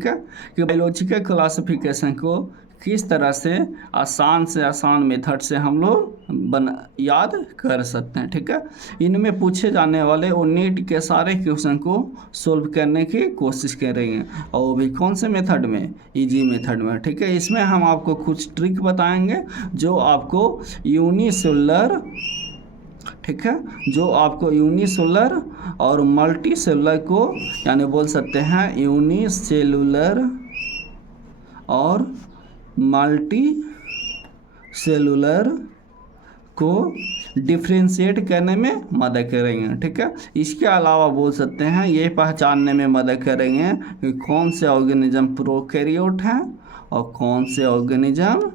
ठीक है, कि बायोलॉजिकल क्लासिफिकेशन को किस तरह से आसान मेथड से हम लोग याद कर सकते हैं। ठीक है, इनमें पूछे जाने वाले और नीट के सारे क्वेश्चन को सोल्व करने की कोशिश करेंगे, और वो भी कौन से मेथड में, इजी मेथड में। ठीक है, इसमें हम आपको कुछ ट्रिक बताएंगे जो आपको यूनिसेलुलर, ठीक है, जो आपको यूनिसेलुलर और मल्टी सेलुलर को, यानी बोल सकते हैं यूनिसेलुलर और मल्टी सेलुलर को डिफ्रेंशिएट करने में मदद करेंगे। ठीक है, इसके अलावा बोल सकते हैं ये पहचानने में मदद करेंगे कि कौन से ऑर्गेनिज्म प्रोकैरियोट हैं और कौन से ऑर्गेनिज्म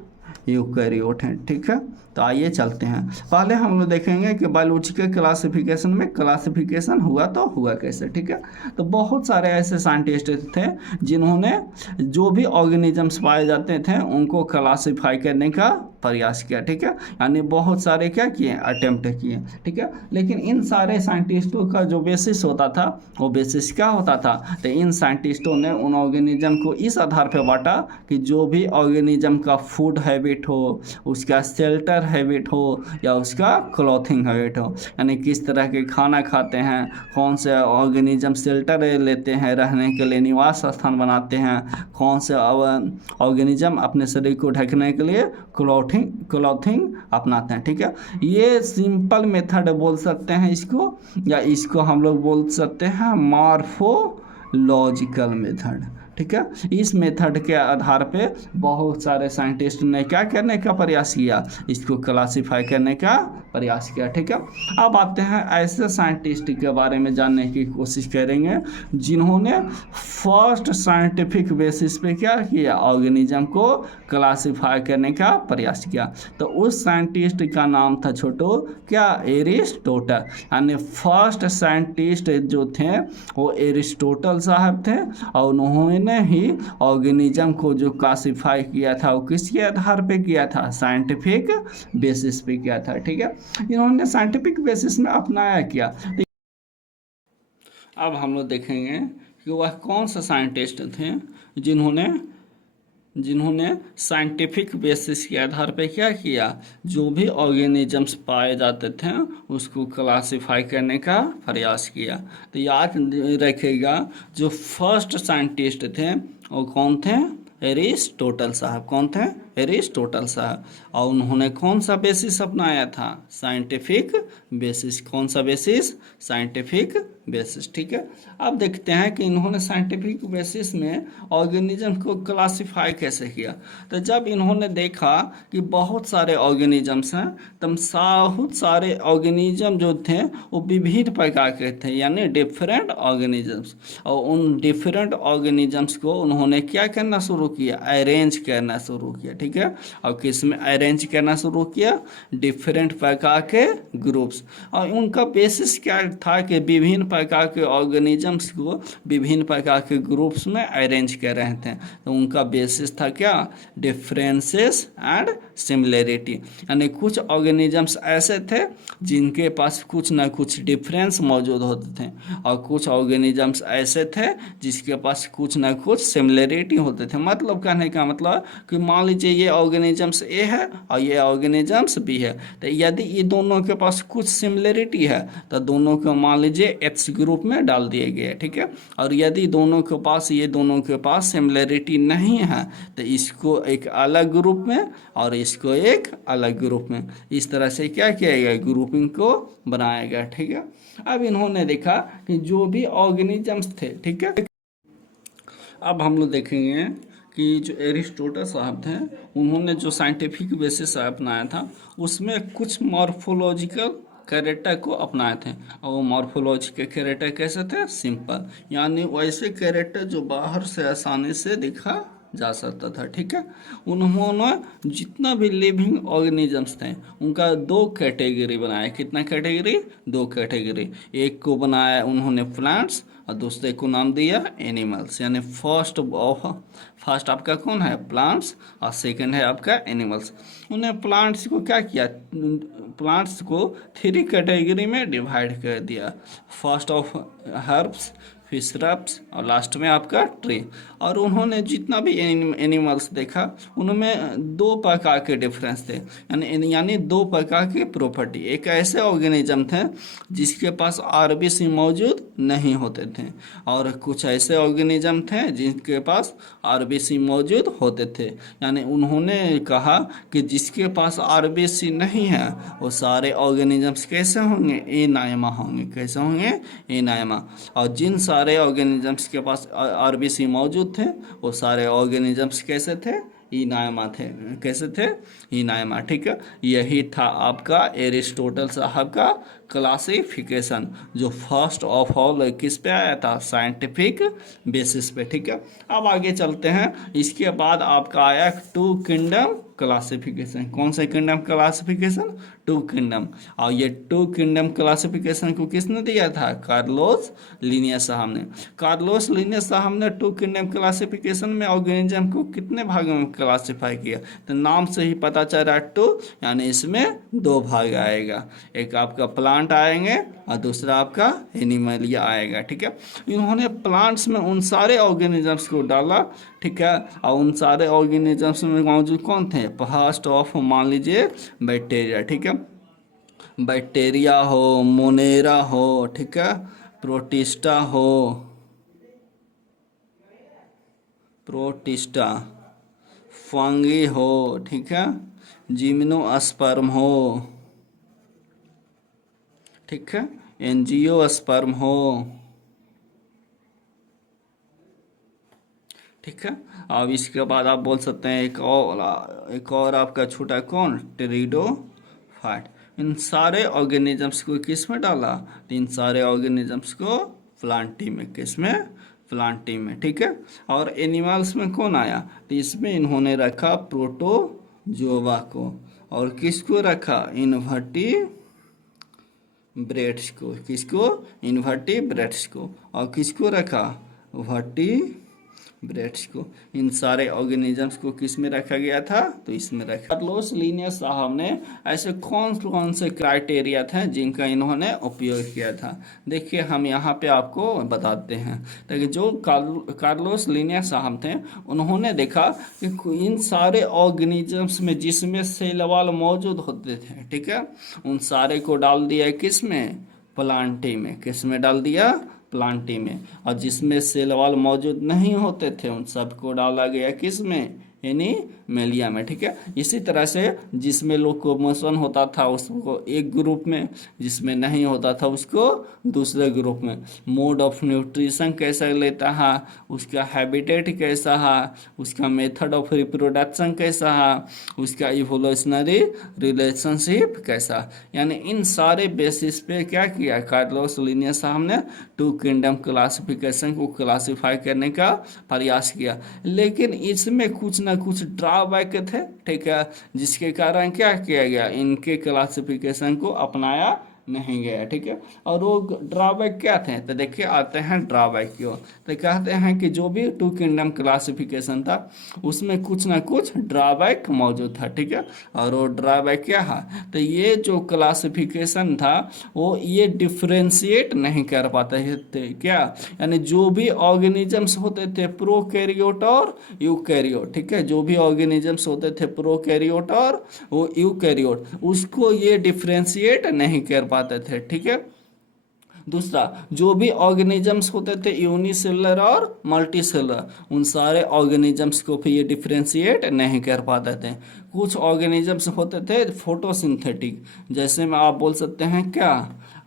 यूकैरियोट हैं। ठीक है, तो आइए चलते हैं। पहले हम लोग देखेंगे कि बायोलॉजिकल क्लासिफिकेशन में क्लासिफिकेशन हुआ तो हुआ कैसे। ठीक है, तो बहुत सारे ऐसे साइंटिस्ट थे जिन्होंने जो भी ऑर्गेनिजम्स पाए जाते थे उनको क्लासिफाई करने का प्रयास किया। ठीक है, यानी बहुत सारे क्या किए, अटेम्प्ट किए। ठीक है, लेकिन इन सारे साइंटिस्टों का जो बेसिस होता था वो बेसिस क्या होता था, तो इन साइंटिस्टों ने उन ऑर्गेनिज्म को इस आधार पर बांटा कि जो भी ऑर्गेनिज्म का फूड हैबिट हो, उसका शेल्टर हैबिट हो या उसका क्लॉथिंग हैबिट हो, यानी किस तरह के खाना खाते हैं, कौन से ऑर्गेनिज्म शेल्टर लेते हैं, रहने के लिए निवास स्थान बनाते हैं, कौन से ऑर्गेनिज्म अपने शरीर को ढकने के लिए क्लॉथिंग अपनाते हैं। ठीक है, ये सिंपल मेथड बोल सकते हैं इसको, या इसको हम लोग बोल सकते हैं मॉर्फोलॉजिकल मेथड। ठीक है, इस मेथड के आधार पे बहुत सारे साइंटिस्ट ने क्या करने का प्रयास किया, इसको क्लासिफाई करने का प्रयास किया। ठीक है, अब आते हैं ऐसे साइंटिस्ट के बारे में जानने की कोशिश करेंगे जिन्होंने फर्स्ट साइंटिफिक बेसिस पे क्या किया, ऑर्गेनिज्म को क्लासिफाई करने का प्रयास किया। तो उस साइंटिस्ट का नाम था छोटो क्या, एरिस्टोटल, यानी फर्स्ट साइंटिस्ट जो थे वो एरिस्टोटल साहब थे, और उन्होंने ही ऑर्गेनिज्म को जो क्लासिफाई किया था वो किसके आधार पे किया था, साइंटिफिक बेसिस पे किया था। ठीक है, इन्होंने साइंटिफिक बेसिस में अपनाया किया। अब हम लोग देखेंगे कि वह कौन सा साइंटिस्ट थे जिन्होंने साइंटिफिक बेसिस के आधार पे क्या किया, जो भी ऑर्गेनिजम्स पाए जाते थे उसको क्लासिफाई करने का प्रयास किया। तो याद रखिएगा जो फर्स्ट साइंटिस्ट थे वो कौन थे, एरिस्टोटल साहब। कौन थे, एरिस्टोटल साहब। और उन्होंने कौन सा बेसिस अपनाया था, साइंटिफिक बेसिस। कौन सा बेसिस, साइंटिफिक बेसिस। ठीक है, अब देखते हैं कि इन्होंने साइंटिफिक बेसिस में ऑर्गेनिज्म को क्लासिफाई कैसे किया। तो जब इन्होंने देखा कि बहुत सारे ऑर्गेनिजम्स हैं, तब बहुत सारे ऑर्गेनिज्म जो थे वो विभिन्न प्रकार के थे, यानी डिफरेंट ऑर्गेनिजम्स, और उन डिफरेंट ऑर्गेनिजम्स को उन्होंने क्या करना शुरू किया, अरेंज करना शुरू किया। ठीक है, और किस में अरेंज करना शुरू किया, डिफरेंट प्रकार के ग्रुप्स। और उनका बेसिस क्या था कि विभिन्न प्रकार के ऑर्गेनिजम्स को विभिन्न प्रकार के ग्रुप्स में अरेंज कर रहे थे। तो उनका बेसिस था क्या, डिफरेंसेस एंड सिमिलरिटी, यानी कुछ ऑर्गेनिजम्स ऐसे थे जिनके पास कुछ ना कुछ डिफरेंस मौजूद होते थे, और कुछ ऑर्गेनिजम्स ऐसे थे जिसके पास कुछ ना कुछ सिमिलरिटी होते थे। मतलब कहने का मतलब कि मान लीजिए ये ऑर्गेनिजम्स ए है और ये ऑर्गेनिजम्स बी है, तो यदि ये दोनों के पास कुछ सिमिलरिटी है तो दोनों को मान लीजिए एच ग्रुप में डाल दिए गए। ठीक है, और यदि दोनों के पास सिमिलरिटी नहीं है तो इसको एक अलग ग्रुप में और इसको एक अलग ग्रुप में, इस तरह से क्या किया गया, ग्रुपिंग को बनाया गया। ठीक है, अब इन्होंने देखा कि जो भी ऑर्गेनिजम्स थे, ठीक है, अब हम लोग देखेंगे कि जो एरिस्टोटल साहब थे उन्होंने जो साइंटिफिक बेसिस अपनाया था उसमें कुछ मॉर्फोलॉजिकल कैरेक्टर को अपनाए थे। और वो मॉर्फोलॉजी के कैरेक्टर कैसे थे, सिंपल, यानी वैसे कैरेक्टर जो बाहर से आसानी से दिखा जा सकता था। ठीक है, उन्होंने जितना भी लिविंग ऑर्गेनिजम्स थे उनका दो कैटेगरी बनाया। कितना कैटेगरी, दो कैटेगरी। एक को बनाया उन्होंने प्लांट्स और दूसरे को नाम दिया एनिमल्स, यानी फर्स्ट आपका कौन है, प्लांट्स, और सेकंड है आपका एनिमल्स। उन्हें प्लांट्स को क्या किया, प्लांट्स को 3 कैटेगरी में डिवाइड कर दिया। फर्स्ट ऑफ हर्ब्स, फिर श्रब्स और लास्ट में आपका ट्री। और उन्होंने जितना भी एनिमल्स देखा उनमें दो प्रकार के डिफरेंस थे, यानी दो प्रकार की प्रॉपर्टी। एक ऐसे ऑर्गेनिज्म थे जिसके पास आरबीसी मौजूद नहीं होते थे, और कुछ ऐसे ऑर्गेनिज्म थे जिनके पास आरबीसी मौजूद होते थे। यानी उन्होंने कहा कि जिसके पास आरबीसी नहीं है वो सारे ऑर्गेनिजम्स कैसे होंगे, एनायमा होंगे। कैसे होंगे, एनायमा। और जिन सारे ऑर्गेनिजम्स के पास आरबीसी मौजूद थे वो सारे ऑर्गेनिजम्स कैसे थे, इनायमा थे। कैसे थे, इनायमा। ठीक है, यही था आपका एरिस्टोटल साहब का क्लासिफिकेशन, जो फर्स्ट ऑफ ऑल किस पे आया था, साइंटिफिक बेसिस पे। ठीक है, अब आगे चलते हैं। इसके बाद आपका आया टू किंगडम क्लासिफिकेशन। कौन सा किंगडम क्लासिफिकेशन, टू किंगडम। और ये टू किंगडम क्लासिफिकेशन को किसने दिया था, कार्लोस लिनियस साहब ने। कार्लोस लिनियस साहब ने टू किंगडम क्लासिफिकेशन में ऑर्गेनिज्म को कितने भागों में क्लासिफाई किया, तो नाम से ही पता चल रहा है टू, यानी इसमें दो भाग आएगा। एक आपका प्लांट आएंगे और दूसरा आपका एनिमलिया आएगा। ठीक है, इन्होंने प्लांट्स में उन सारे ऑर्गेनिजम्स को डाला। ठीक है, और उन सारे ऑर्गेनिजम्स में मौजूद कौन थे, फर्स्ट ऑफ मान लीजिए बैक्टीरिया। ठीक है, बैक्टीरिया हो, मोनेरा हो, ठीक है, प्रोटिस्टा हो, प्रोटिस्टा, फंगी हो, ठीक है, जिम्नोस्पर्म हो, ठीक है, एंजियोस्पर्म हो। ठीक है, अब इसके बाद आप बोल सकते हैं एक और आपका छोटा कौन, टेरिडोफाइट। इन सारे ऑर्गेनिजम्स को किस में डाला, तो इन सारे ऑर्गेनिजम्स को प्लांटी में, किस में, प्लांटी में। ठीक है, और एनिमल्स में कौन आया, तो इसमें इन्होंने रखा प्रोटोजोवा को, और किसको रखा, इनवर्टिब्रेट्स को। किसको, इनवर्टिब्रेट्स को। और किसको रखा, वर्टिब्रेट्स को। इन सारे ऑर्गेनिजम्स को किस में रखा गया था, तो इसमें रखा। कार्लोस लिनियस साहब ने ऐसे कौन कौन से क्राइटेरिया थे जिनका इन्होंने उपयोग किया था, देखिए हम यहाँ पे आपको बताते हैं। ताकि जो कार्लोस लिनियस साहब थे उन्होंने देखा कि इन सारे ऑर्गेनिजम्स में जिसमें सेल वॉल मौजूद होते थे, ठीक है, उन सारे को डाल दिया किस में, प्लांटी में। किस में डाल दिया, प्लांटी में। और जिसमें सेल वॉल मौजूद नहीं होते थे उन सबको डाला गया किस में, एनिमलिया में। ठीक है, इसी तरह से जिसमें लोकोमोशन होता था उसको एक ग्रुप में, जिसमें नहीं होता था उसको दूसरे ग्रुप में। मोड ऑफ न्यूट्रिशन कैसा लेता है, उसका हैबिटेट कैसा है, उसका मेथड ऑफ रिप्रोडक्शन कैसा है, उसका इवोल्यूशनरी रिलेशनशिप कैसा। यानी इन सारे बेसिस पे क्या किया, कार्लोस लिनियस साहब ने टू किंगडम क्लासिफिकेशन को क्लासिफाई करने का प्रयास किया। लेकिन इसमें कुछ ना कुछ ड्रॉबैक थे। ठीक है, जिसके कारण क्या किया गया, इनके क्लासिफिकेशन को अपनाया नहीं गया। ठीक है, और वो ड्रॉबैक क्या थे, तो देखिए आते हैं ड्रॉबैक की ओर। तो कहते हैं कि जो भी टू किंगडम क्लासिफिकेशन था उसमें कुछ ना कुछ ड्रॉबैक मौजूद था। ठीक है, और वो ड्रॉबैक क्या है, तो ये जो क्लासिफिकेशन था वो ये डिफ्रेंशिएट नहीं कर पाते थे। क्या, यानी जो भी ऑर्गेनिजम्स होते थे प्रोकैरियोट और यूकैरियोट, ठीक है, जो भी ऑर्गेनिजम्स होते थे प्रोकैरियोट और वो यूकैरियोट, उसको ये डिफ्रेंशिएट नहीं कर पाते थे। ठीक है, दूसरा जो भी ऑर्गेनिजम्स होते थे यूनिसेलुलर और मल्टीसेलुलर, उन सारे ऑर्गेनिजम्स को भी ये डिफ्रेंशिएट नहीं कर पाते थे। कुछ ऑर्गेनिजम्स होते थे फोटोसिंथेटिक, जैसे में आप बोल सकते हैं क्या,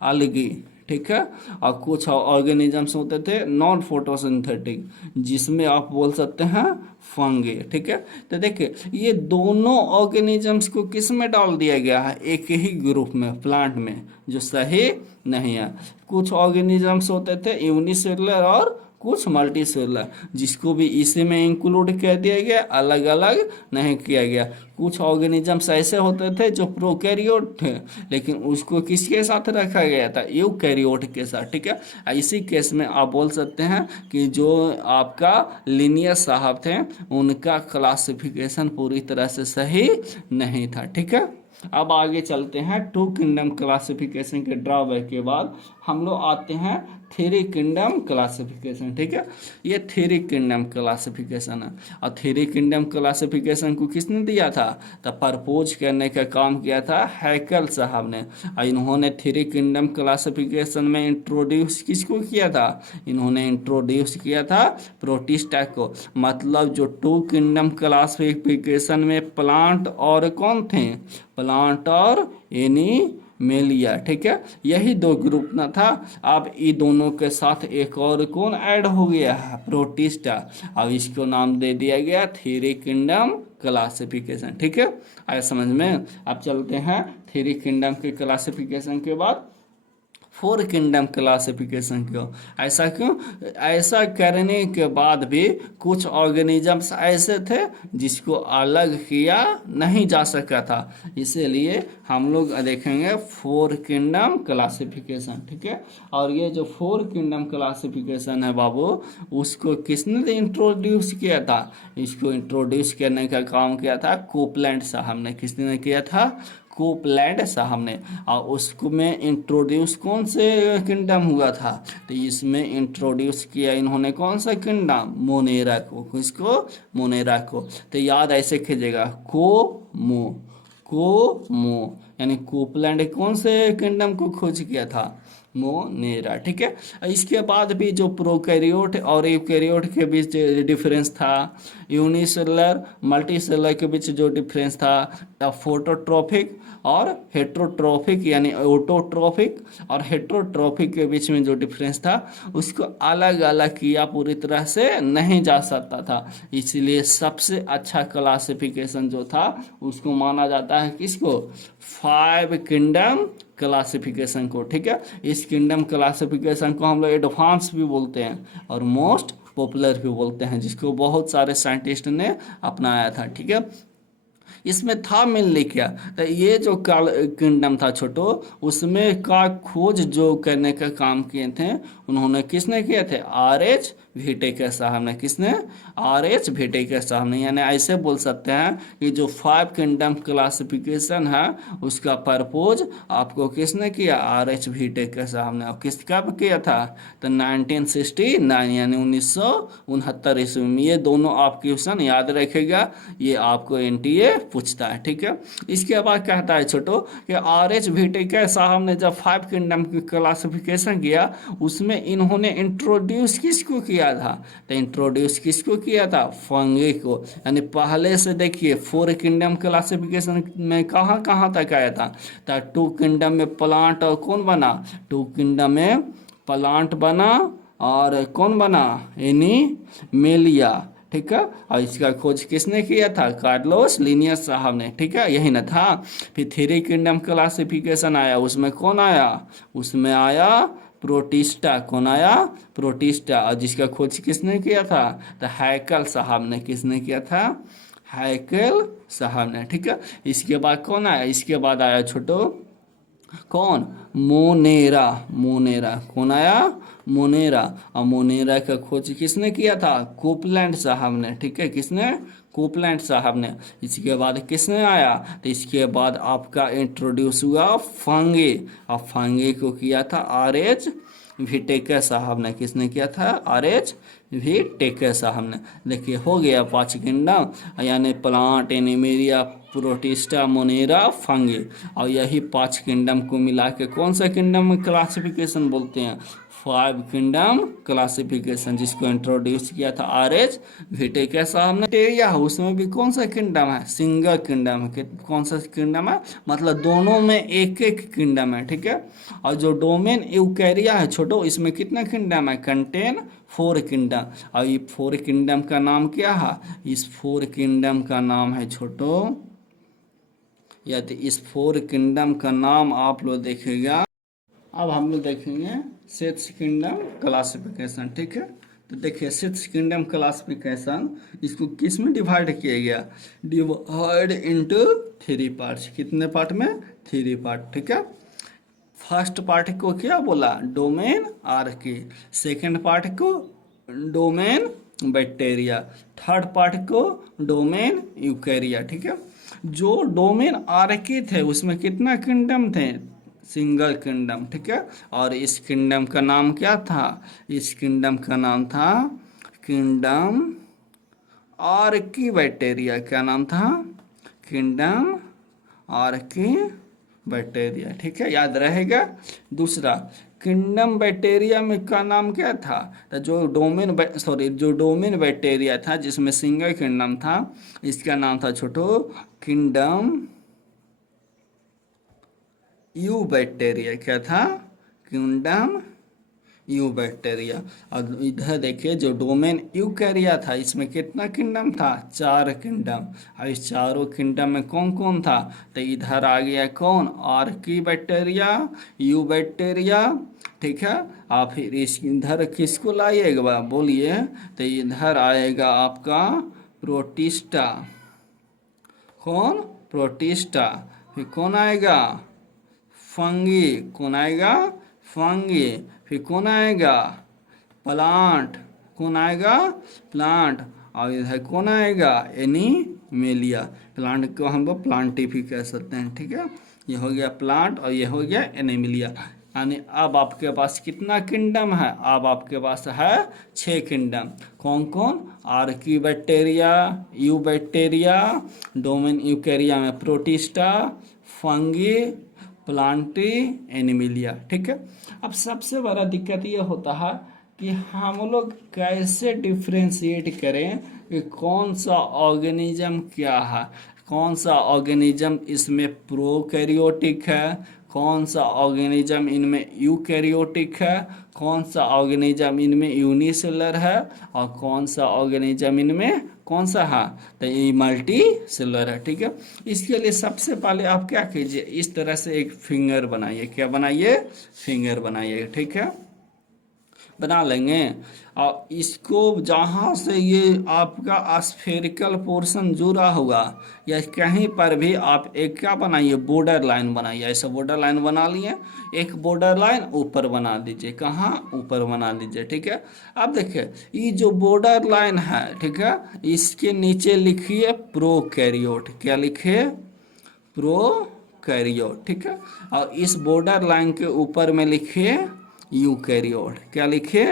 अलगी। ठीक है, और कुछ ऑर्गेनिजम्स होते थे नॉन फोटोसिंथेटिक, जिसमें आप बोल सकते हैं फंगी। ठीक है, तो देखिए ये दोनों ऑर्गेनिजम्स को किस में डाल दिया गया है, एक ही ग्रुप में, प्लांट में, जो सही नहीं है। कुछ ऑर्गेनिजम्स होते थे यूनिसेलुलर और कुछ मल्टी सेलुलर, जिसको भी इसी में इंक्लूड कर दिया गया, अलग अलग नहीं किया गया। कुछ ऑर्गेनिजम्स ऐसे होते थे जो प्रोकैरियोट थे लेकिन उसको किसके साथ रखा गया था, यूकैरियोट के साथ। ठीक है, इसी केस में आप बोल सकते हैं कि जो आपका लिनियस साहब थे उनका क्लासिफिकेशन पूरी तरह से सही नहीं था। ठीक है, अब आगे चलते हैं। टू किंगडम क्लासिफिकेशन के ड्रॉबैक के बाद हम लोग आते हैं थ्री किंगडम क्लासिफिकेशन, ठीक है। ये थ्री किंगडम क्लासिफिकेशन है। और थ्री किंगडम क्लासिफिकेशन को किसने दिया था? तो प्रपोज करने का काम किया था हैकल साहब ने। और इन्होंने थ्री किंगडम क्लासिफिकेशन में इंट्रोड्यूस किसको किया था? इन्होंने इंट्रोड्यूस किया था प्रोटिस्टा को। मतलब जो टू किंगडम क्लासिफिकेशन में प्लांट और कौन थे? प्लांट और एनिमेलिया, ठीक है। यही दो ग्रुप ना था। अब ये दोनों के साथ एक और कौन ऐड हो गया है? प्रोटिस्टा। अब इसको नाम दे दिया गया थ्री किंगडम क्लासिफिकेशन, ठीक है। आया समझ में? अब चलते हैं थ्री किंगडम के क्लासिफिकेशन के बाद फोर किंगडम क्लासिफिकेशन क्यों? ऐसा क्यों? ऐसा करने के बाद भी कुछ ऑर्गेनिजम्स ऐसे थे जिसको अलग किया नहीं जा सका था, इसीलिए हम लोग देखेंगे फोर किंगडम क्लासिफिकेशन, ठीक है। और ये जो फोर किंगडम क्लासिफिकेशन है बाबू, उसको किसने इंट्रोड्यूस किया था? इसको इंट्रोड्यूस करने का काम किया था कोपलैंड साहब ने। किसने किया था? कोपलैंड साहब ने। और उसको में इंट्रोड्यूस कौन से किंगडम हुआ था? तो इसमें इंट्रोड्यूस किया इन्होंने कौन सा किंगडम? मोनेरा को। किसको? मोनेरा को। तो याद ऐसे कीजिएगा, को मो यानी कोपलैंड कौन से किंगडम को खोज किया था? मोनेरा, ठीक है। इसके बाद भी जो प्रोकैरियोट और यूकैरियोट के बीच डिफरेंस था, यूनिसेलुलर मल्टीसेलुलर के बीच जो डिफरेंस था, फोटोट्रॉफिक और हेट्रोट्रॉफिक यानी ऑटोट्रॉफिक और हेट्रोट्रॉफिक के बीच में जो डिफरेंस था, उसको अलग अलग किया पूरी तरह से नहीं जा सकता था। इसलिए सबसे अच्छा क्लासिफिकेशन जो था उसको माना जाता है किसको? फाइव किंगडम क्लासिफिकेशन को, ठीक है। इस किंगडम क्लासिफिकेशन को हम लोग एडवांस भी बोलते हैं और मोस्ट पॉपुलर भी बोलते हैं, जिसको बहुत सारे साइंटिस्ट ने अपनाया था, ठीक है। इसमें था मेनली क्या? तो ये जो किंगडम था छोटो, उसमें का खोज जो करने का काम किए थे उन्होंने किसने किए थे? R.H. व्हिटेकर साहब ने। किसने? R.H. व्हिटेकर साहब ने। यानी ऐसे बोल सकते हैं कि जो फाइव किंगडम क्लासिफिकेशन है उसका प्रपोज आपको किसने किया? R.H. व्हिटेकर साहब ने। और किस कब किया था? तो 1969 यानी 1969 ईस्वी में। ये दोनों आप क्वेश्चन याद रखेगा, ये आपको NTA पूछता है, ठीक है। इसके बाद कहता है छोटो कि R.H. व्हिटेकर साहब ने जब फाइव किंगडम की क्लासिफिकेशन किया, उसमें इन्होंने इंट्रोड्यूस किसको किया था? तो इंट्रोड्यूस किसको किया था? फंगी को। यानी पहले से देखिए फोर किंगडम क्लासिफिकेशन में कहाँ कहाँ तक आया था? तो टू किंगडम में प्लांट और कौन बना? टू किंगडम में प्लांट बना और कौन बना? एनिमेलिया, ठीक है। और इसका खोज किसने किया था? कार्लोस लिनियस साहब ने, ठीक है। यही ना था। फिर थ्री किंगडम क्लासिफिकेशन आया, उसमें कौन आया? उसमें आया प्रोटिस्टा। कौन आया? प्रोटिस्टा। और जिसका खोज किसने किया था? तो हैकल साहब ने। किसने किया था? हैकल साहब ने, ठीक है। इसके बाद कौन आया? इसके बाद आया छोटो कौन? मोनेरा। मोनेरा कौन आया? मोनेरा। और मोनेरा का खोज किसने किया था? कोपलैंड साहब ने, ठीक है। किसने? कोपलैंड साहब ने। इसके बाद किसने आया? तो इसके बाद आपका इंट्रोड्यूस हुआ फंगी। और फंगी को किया था R.H. व्हिटेकर साहब ने। किसने किया था? R.H. व्हिटेकर साहब ने। देखिए हो गया पांच किंगडम, यानी plant, animalia, protista, Monera, fungi. और यही पांच किंगडम को मिला के कौन सा किंगडम क्लासिफिकेशन बोलते हैं? फाइव किंगडम क्लासिफिकेशन, जिसको इंट्रोड्यूस किया था R.H. व्हिटेकर साहब ने। टेरिया उसमें भी कौन सा किंगडम है? सिंगल किंगडम है। कौन सा किंगडम है? मतलब दोनों में एक एक किंगडम है, ठीक है। और जो डोमेन यूकैरिया है छोटो, इसमें कितना किंगडम है? Contain four kingdom. और ये फोर किंगडम का नाम क्या है? इस फोर किंगडम का नाम है छोटो, या तो इस फोर किंगडम का नाम आप लोग देखेगा। अब हम लोग देखेंगे सिक्स किंगडम क्लासिफिकेशन, ठीक है। तो देखिए सिक्स किंगडम क्लासिफिकेशन, इसको किस में डिवाइड किया गया? Divide into three parts. कितने पार्ट में? थ्री पार्ट, ठीक है। फर्स्ट पार्ट को क्या बोला? Domain Archie. सेकंड पार्ट को डोमेन बैक्टीरिया। थर्ड पार्ट को डोमेन यूकैरिया, ठीक है। जो डोमेन आर्की थे उसमें कितना किंगडम थे? सिंगल किंगडम, ठीक है। और इस किंगडम का नाम क्या था? इस किंगडम का नाम था किंगडम आर्की बैक्टीरिया। क्या नाम था? किंगडम आर्की बैक्टीरिया, ठीक है, याद रहेगा। दूसरा, किंगडम बैक्टीरिया में का नाम क्या था? तो जो डोमेन बैक्टीरिया था जिसमें सिंगल किंगडम था, इसका नाम था छोटो किंगडम यू बैक्टीरिया। क्या था? Kingdom you bacteria. और इधर देखिए जो डोमेन यूकैरिया था, इसमें कितना किंगडम था? 4 किंगडम। और इस चारों किंगडम में कौन कौन था? तो इधर आ गया कौन? आर्की बैक्टीरिया, यू बैक्टीरिया, ठीक है। और फिर इस इधर किसको लाइएगा बोलिए? तो इधर आएगा आपका प्रोटिस्टा। कौन? प्रोटिस्टा। फिर कौन आएगा? फंगी। कौन आएगा? फंगी। फिर कौन आएगा? प्लांट। कौन आएगा? प्लांट। और इधर कौन आएगा? एनिमेलिया। प्लांट को हम लोग प्लांटी भी कह सकते हैं, ठीक है। ये हो गया प्लांट और ये हो गया एनिमेलिया। यानी अब आपके पास कितना किंगडम है? अब आपके पास है 6 किंगडम। कौन कौन? Archie bacteria, you bacteria, domain यूकैरिया में प्रोटिस्टा, फंगी, प्लांटी, एनिमिलिया, ठीक है। अब सबसे बड़ा दिक्कत ये होता है कि हम लोग कैसे डिफ्रेंशिएट करें कि कौन सा ऑर्गेनिज्म क्या है, कौन सा ऑर्गेनिज्म इसमें प्रोकैरियोटिक है, कौन सा ऑर्गेनिज्म इनमें यूकैरियोटिक है, कौन सा ऑर्गेनिज्म इनमें यूनिसेलर है, और कौन सा ऑर्गेनिज्म इनमें कौन सा है? तो ये मल्टी सेलर है, ठीक है। इसके लिए सबसे पहले आप क्या कीजिए, इस तरह से एक फिंगर बनाइए। क्या बनाइए? फिंगर बनाइए, ठीक है। बना लेंगे। और इसको जहाँ से ये आपका स्फेरिकल पोर्शन जुड़ा हुआ या कहीं पर भी आप एक क्या बनाइए? बॉर्डर लाइन बनाइए। ऐसा बॉर्डर लाइन बना लिए, एक बॉर्डर लाइन ऊपर बना दीजिए। कहाँ? ऊपर बना दीजिए, ठीक है। अब देखिए ये जो बॉर्डर लाइन है, ठीक है, इसके नीचे लिखिए प्रोकैरियोट। क्या लिखिए? प्रोकैरियोट, ठीक है। और इस बॉर्डर लाइन के ऊपर में लिखिए यूकैरियोट। क्या लिखे?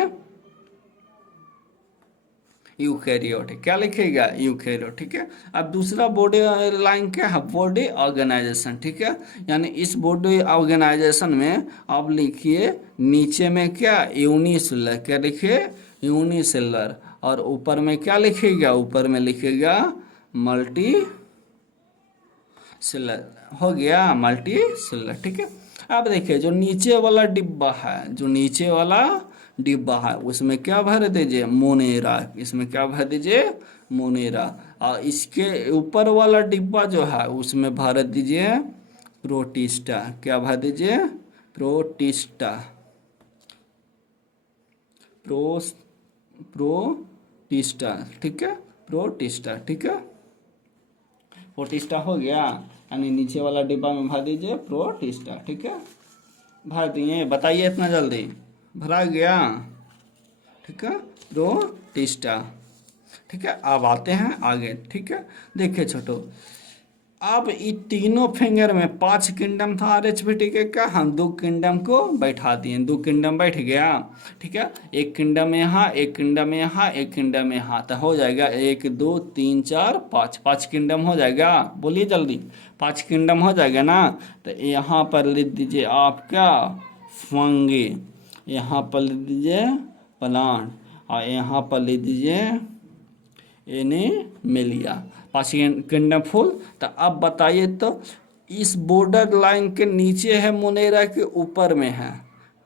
यूकैरियोट। क्या लिखेगा? यूकैरियोट, ठीक है। अब दूसरा बॉडी लाइन क्या है? बॉडी ऑर्गेनाइजेशन, ठीक है। यानी इस बॉडी ऑर्गेनाइजेशन में आप लिखिए नीचे में क्या? यूनिसेलर। क्या लिखिए? यूनिसेलर। और ऊपर में क्या लिखेगा? ऊपर में लिखेगा मल्टी सेलर। हो गया मल्टी सेलर, ठीक है। अब देखिए जो नीचे वाला डिब्बा है, जो नीचे वाला डिब्बा है उसमें क्या भर दीजिए? मोनेरा। इसमें क्या भर दीजिए? मोनेरा। और इसके ऊपर वाला डिब्बा जो है उसमें भर दीजिए प्रोटिस्टा। क्या भर दीजिए? प्रोटिस्टा। प्रोटिस्टा, ठीक है। प्रोटिस्टा, ठीक है। प्रोटिस्टा हो गया। यानी नीचे वाला डिब्बा में भर दीजिए प्रोटिस्टा, ठीक है। भर दिए? बताइए इतना जल्दी भरा गया, ठीक है। प्रोटिस्टा, ठीक है। अब आते हैं आगे, ठीक है। देखिए छोटो, अब ये तीनों फिंगर में 5 किंगडम था आरएचबीटी के का, हम 2 किंगडम को बैठा दिए। 2 किंगडम बैठ गया, ठीक है। एक किंगडम यहाँ, एक किंगडम यहाँ, एक किंगडम यहाँ, तो हो जाएगा 1 2 3 4 5, 5 किंगडम हो जाएगा। बोलिए जल्दी, 5 किंगडम हो जाएगा ना। तो यहाँ पर लिख दीजिए आप क्या? फंगी। यहाँ पर लिख दीजिए प्लांट। और यहाँ पर लिख दीजिए एनिमेलिया। 5 kingdom full. तो अब बताइए तो इस बॉर्डर लाइन के नीचे है मोनेरा के ऊपर में है?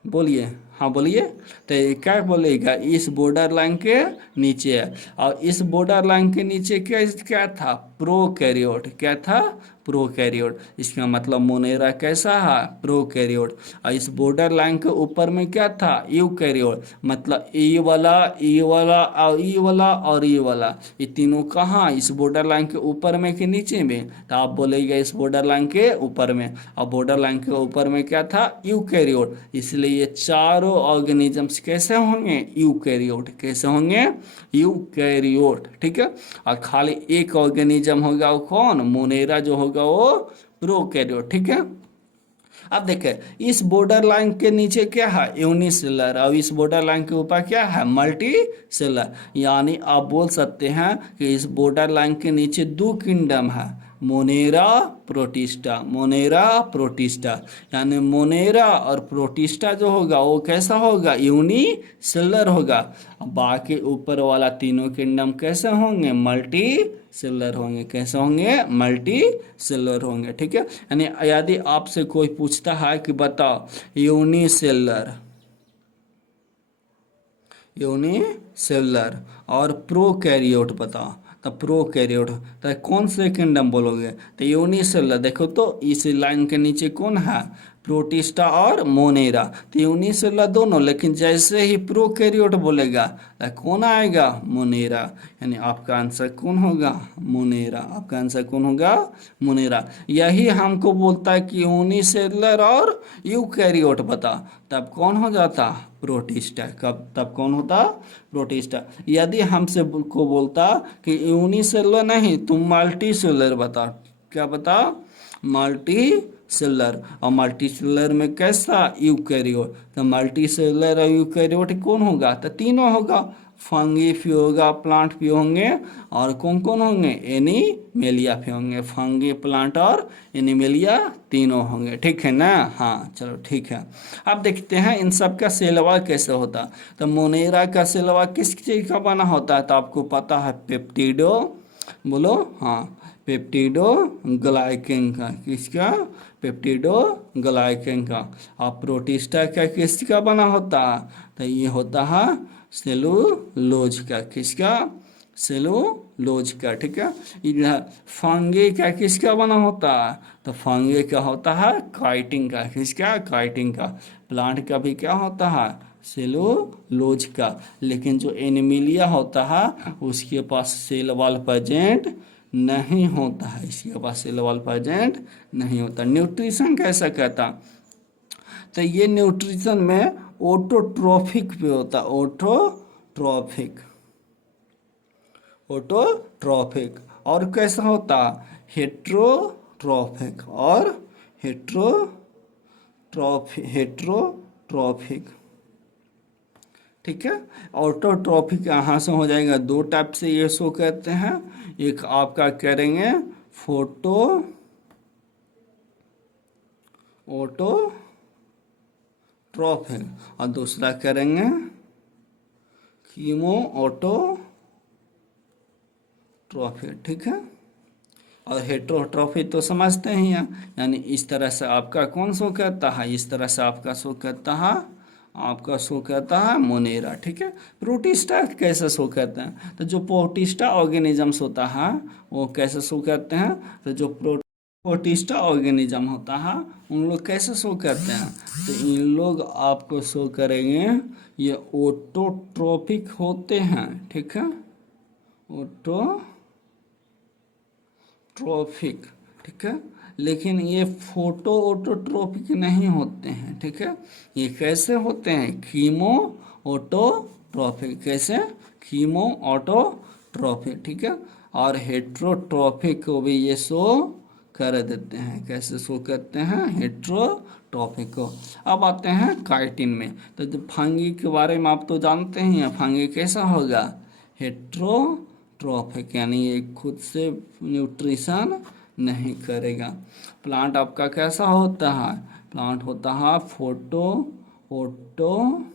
बोलिए, हाँ बोलिए। तो ये क्या बोलेगा? इस बॉर्डर लाइन के नीचे है। और इस बॉर्डर लाइन के नीचे क्या क्या था? प्रोकैरियोट। क्या था? प्रोकैरियोट। इसका मतलब मोनेरा कैसा है? प्रोकैरियोट। और इस बॉर्डर लाइन के ऊपर में क्या था? यूकैरियोट। मतलब ई वाला, ई वाला और ई वाला और ई वाला, ये तीनों कहाँ? इस बॉर्डर लाइन के ऊपर में कि नीचे में? तो आप बोलेगा इस बॉर्डर लाइन के ऊपर में। और बॉर्डर लाइन के ऊपर में क्या था? यूकैरियोट। इसलिए ये चारों ऑर्गेनिजम्स कैसे होंगे? यूकैरियोट। कैसे होंगे? यूकैरियोट, ठीक है। और खाली एक ऑर्गेनिज्म होगा, वो कौन? मोनेरा जो होगा वो प्रोकैरियोट, ठीक है। अब देखें, इस बॉर्डर लाइन के नीचे क्या है, यूनिसेलर, और इस बॉर्डर लाइन के ऊपर क्या है, मल्टी सेलर। यानी आप बोल सकते हैं कि इस बॉर्डर लाइन के नीचे दो किंगडम है, मोनेरा प्रोटिस्टा, मोनेरा प्रोटिस्टा। यानी मोनेरा और प्रोटिस्टा जो होगा वो कैसा होगा, यूनिसेलर होगा। बाकी ऊपर वाला तीनों किंगडम कैसे होंगे, मल्टी सेलर होंगे। कैसे होंगे, मल्टी सेलर होंगे। ठीक है, यानी यदि आपसे कोई पूछता है कि बताओ यूनिसेलर, यूनिसेलर और प्रोकैरियोट बताओ, तो प्रोकैरियोट तो कौन से किंगडम बोलोगे, तो यूनिसेलर। देखो तो इस लाइन के नीचे कौन है, प्रोटिस्टा और मोनेरा, तो यूनिसेलर दोनों, लेकिन जैसे ही प्रोकैरियोट बोलेगा तो कौन आएगा, मोनेरा। यानी आपका आंसर कौन होगा, मोनेरा। आपका आंसर कौन होगा, मोनेरा। यही हमको बोलता है कि यूनिसेलर और यूकैरियोट बता, तब कौन हो जाता, प्रोटिस्टा। कब, तब कौन होता, प्रोटिस्टा। यदि हमसे को बोलता कि यूनिसेलर नहीं तुम मल्टी सेलर बता, क्या बता, मल्टी सेलर। और मल्टी सेलर में कैसा, यूकैरियोट, तो मल्टी सेलर और यूकैरियोट कौन होगा, तो तीनों होगा, फंगी भी होगा, प्लांट भी होंगे, और कौन कौन होंगे, एनिमेलिया भी होंगे। फंगी, प्लांट और एनिमेलिया तीनों होंगे। ठीक है ना, हाँ चलो ठीक है। अब देखते हैं इन सब का सेलवा कैसे होता। तो मोनेरा का सेलवा किस चीज़ का बना होता है, तो आपको पता है, पेप्टिडो, बोलो हाँ, पेप्टिडो ग्लाइकेन का, किसका, पेप्टिडो ग्लाइकेन का। और प्रोटिस्टा का किसका बना होता है, तो ये होता है सेलुलोज का, किसका, सेलुलोज का। ठीक है, इधर फंगी का किसका बना होता है, तो फंगी का होता है काइटिन का, किसका, काइटिन का। प्लांट का भी क्या होता है, सेलुलोज का। लेकिन जो एनिमिलिया होता है उसके पास सेल वॉल प्रेजेंट नहीं होता है, इसके पास सेल वॉल प्रेजेंट नहीं होता। न्यूट्रिशन कैसा कहता, तो ये न्यूट्रिशन में ऑटोट्रॉफिक पे होता, ऑटोट्रॉफिक, ऑटोट्रॉफिक। और कैसा होता, हेट्रोट्रॉफिक और हेट्रोट्रॉफिक। ठीक है, ऑटोट्रॉफिक यहाँ से हो जाएगा, दो टाइप से ये शो कहते हैं। एक आपका करेंगे फोटो ऑटोट्रॉफिक, और दूसरा करेंगे कीमो ऑटोट्रॉफिक। ठीक है, और हेट्रोट्रॉफिक तो समझते ही हैं, यानी इस तरह से आपका कौन शो करता है, इस तरह से आपका शो करता है, आपका शो करता है मोनेरा। ठीक है, प्रोटिस्टा कैसे शो करते हैं, तो जो प्रोटिस्टा ऑर्गेनिजम्स होता है वो कैसे शो करते हैं, तो जो प्रोटिस्टा ऑर्गेनिज्म होता है उन लोग कैसे शो करते हैं, तो इन लोग आपको शो करेंगे, ये ऑटोट्रॉफिक होते हैं। ठीक है, ऑटोट्रॉफिक। ठीक है, लेकिन ये फोटो ऑटोट्रॉफिक नहीं होते हैं। ठीक है, ये कैसे होते हैं, कीमो ऑटोट्रॉफिक। कैसे, कीमो ऑटोट्रॉफिक। ठीक है, और हेट्रोट्रॉफिक को भी ये शो कर देते हैं। कैसे शो करते हैं, हेट्रोट्रॉफिक को। अब आते हैं काइटिन में, तो जो फंगी के बारे में आप तो जानते ही हैं, फंगी कैसा होगा, हेट्रोट्रॉफिक, यानी ये खुद से न्यूट्रिशन नहीं करेगा। प्लांट आपका कैसा होता है, प्लांट होता है ऑटोट्रॉफिक।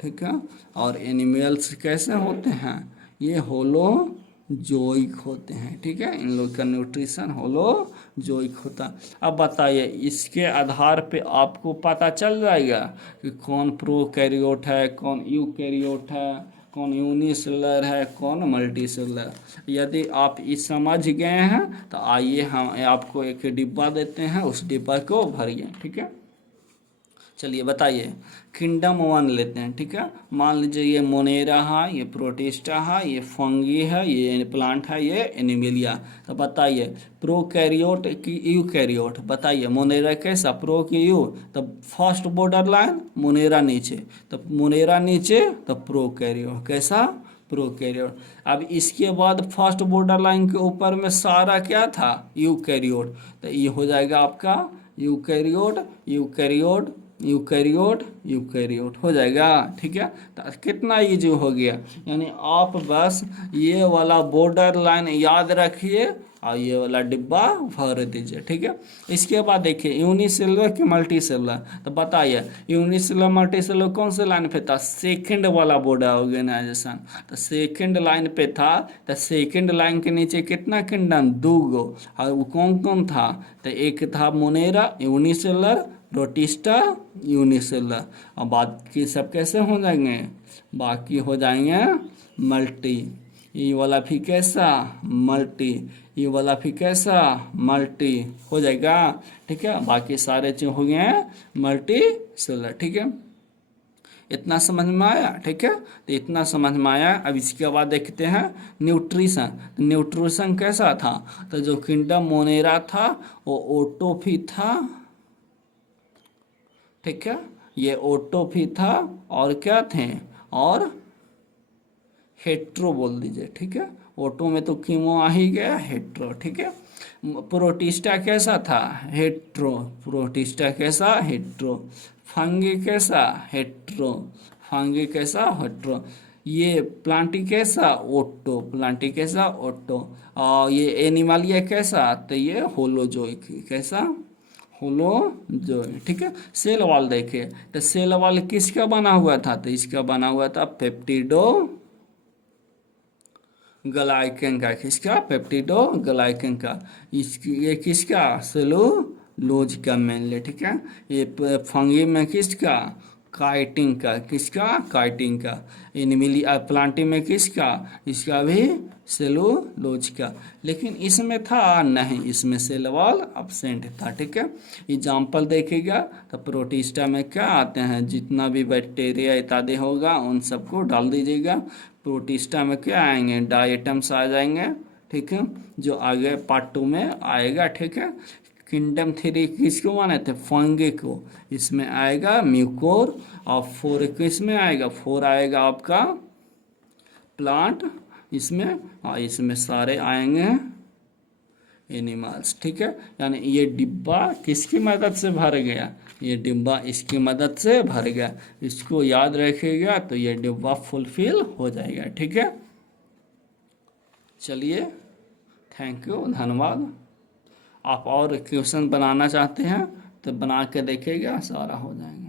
ठीक है, और एनिमल्स कैसे होते हैं, ये होलोजोइक होते हैं। ठीक है, इन लोग का न्यूट्रिशन होलोजोइक होता है। अब बताइए, इसके आधार पे आपको पता चल जाएगा कि कौन प्रोकैरियोट है, कौन यूकैरियोट है, कौन यूनिसेलर है, कौन मल्टीसेलर। यदि आप इस समझ गए हैं तो आइए हम आपको एक डिब्बा देते हैं, उस डिब्बा को भरिए। ठीक है, चलिए बताइए, किंगडम 1 लेते हैं। ठीक है, मान लीजिए ये मोनेरा है, ये प्रोटिस्टा है, ये फंगी है, ये प्लांट है, ये एनिमिलिया। तो बताइए प्रोकैरियोट की यूकैरियोट, बताइए मोनेरा कैसा, प्रो की यू, तो फर्स्ट बॉर्डर लाइन मोनेरा नीचे, तो मोनेरा नीचे तो प्रोकैरियोट कैसा, प्रोकैरियोट। अब इसके बाद फर्स्ट बॉर्डर लाइन के ऊपर में सारा क्या था, यूकैरियोट। तो ये हो जाएगा आपका यूकैरियोट यूकैरियोट यूकैरियोट यूकैरियोट हो जाएगा। ठीक है, तो कितना इजी हो गया। यानी आप बस ये वाला बॉर्डर लाइन याद रखिए और ये वाला डिब्बा भर दीजिए। ठीक है, इसके बाद देखिए यूनिसेलुलर कि मल्टी सेलुलर। तो बताइए यूनिसेलुलर मल्टी सेलुलर कौन से लाइन पे था, सेकंड वाला बॉर्डर ऑर्गेनाइजेशन। तो सेकंड लाइन पे था, तो सेकंड लाइन के नीचे कितना किंगडम, 2 गो। और वो कौन कौन था, तो एक था मोनेरा यूनिसेलुलर, प्रोटिस्टा यूनिसेलुलर। और बाकी सब कैसे हो जाएंगे, बाकी हो जाएंगे मल्टी। ये वाला भी कैसा, मल्टी। ये वाला भी कैसा, मल्टी हो जाएगा। ठीक है, बाकी सारे चीज हो गए हैं मल्टी सेलुलर। ठीक है, इतना समझ में आया। ठीक है, तो इतना समझ में आया। अब इसके बाद देखते हैं न्यूट्रिशन। न्यूट्रिशन कैसा था, तो जो किंगडम मोनेरा था वो ओटोफी था। ठीक है, ये ओटोफी था और क्या थे, और हेट्रो बोल दीजिए। ठीक है, ओटो में तो कीमो आ ही गया, हेट्रो। ठीक है, प्रोटिस्टा कैसा था, हेट्रो। प्रोटिस्टा कैसा, हेट्रो। फंगी कैसा, हेट्रो। फंगी कैसा, हेट्रो। ये प्लांटी कैसा, ओटो। प्लांटी कैसा, ओटो। और ये एनिमलिया कैसा, तो ये होलोजोइक। कैसा, होलोजोइक। ठीक है, सेल वॉल देखे, तो सेल वॉल किसका बना हुआ था, तो इसका बना हुआ था पेप्टिडो ग्लाइकन का। किसका, पेप्टिडो ग्लाइकन का। इसकी ये किसका, सेलुलोज का मेनली। ठीक है, ये फंगी में किसका, काइटिन का। किसका, काइटिन का। एनिमली प्लांटी में किसका, इसका भी सेलुलोज का। लेकिन इसमें था नहीं, इसमें सेल वॉल अब्सेंट था। ठीक है, एग्जाम्पल देखिएगा, तो प्रोटिस्टा में क्या आते हैं, जितना भी बैक्टीरिया इत्यादि होगा उन सबको डाल दीजिएगा। प्रोटिस्टा में क्या आएंगे, डाइटम्स आ जाएंगे। ठीक है, जो आगे पार्ट 2 में आएगा। ठीक है, किंगडम 3 किसको माने थे, फंगे को। इसमें आएगा म्यूकोर। और 4 किसमें आएगा, 4 आएगा आपका प्लांट इसमें। और इसमें सारे आएंगे एनिमल्स। ठीक है, यानी ये डिब्बा किसकी मदद से भर गया, ये डिब्बा इसकी मदद से भर गया। इसको याद रखिएगा तो ये डिब्बा फुलफिल हो जाएगा। ठीक है, चलिए, थैंक यू, धन्यवाद। आप और क्वेश्चन बनाना चाहते हैं तो बना के देखिएगा, सारा हो जाएगा।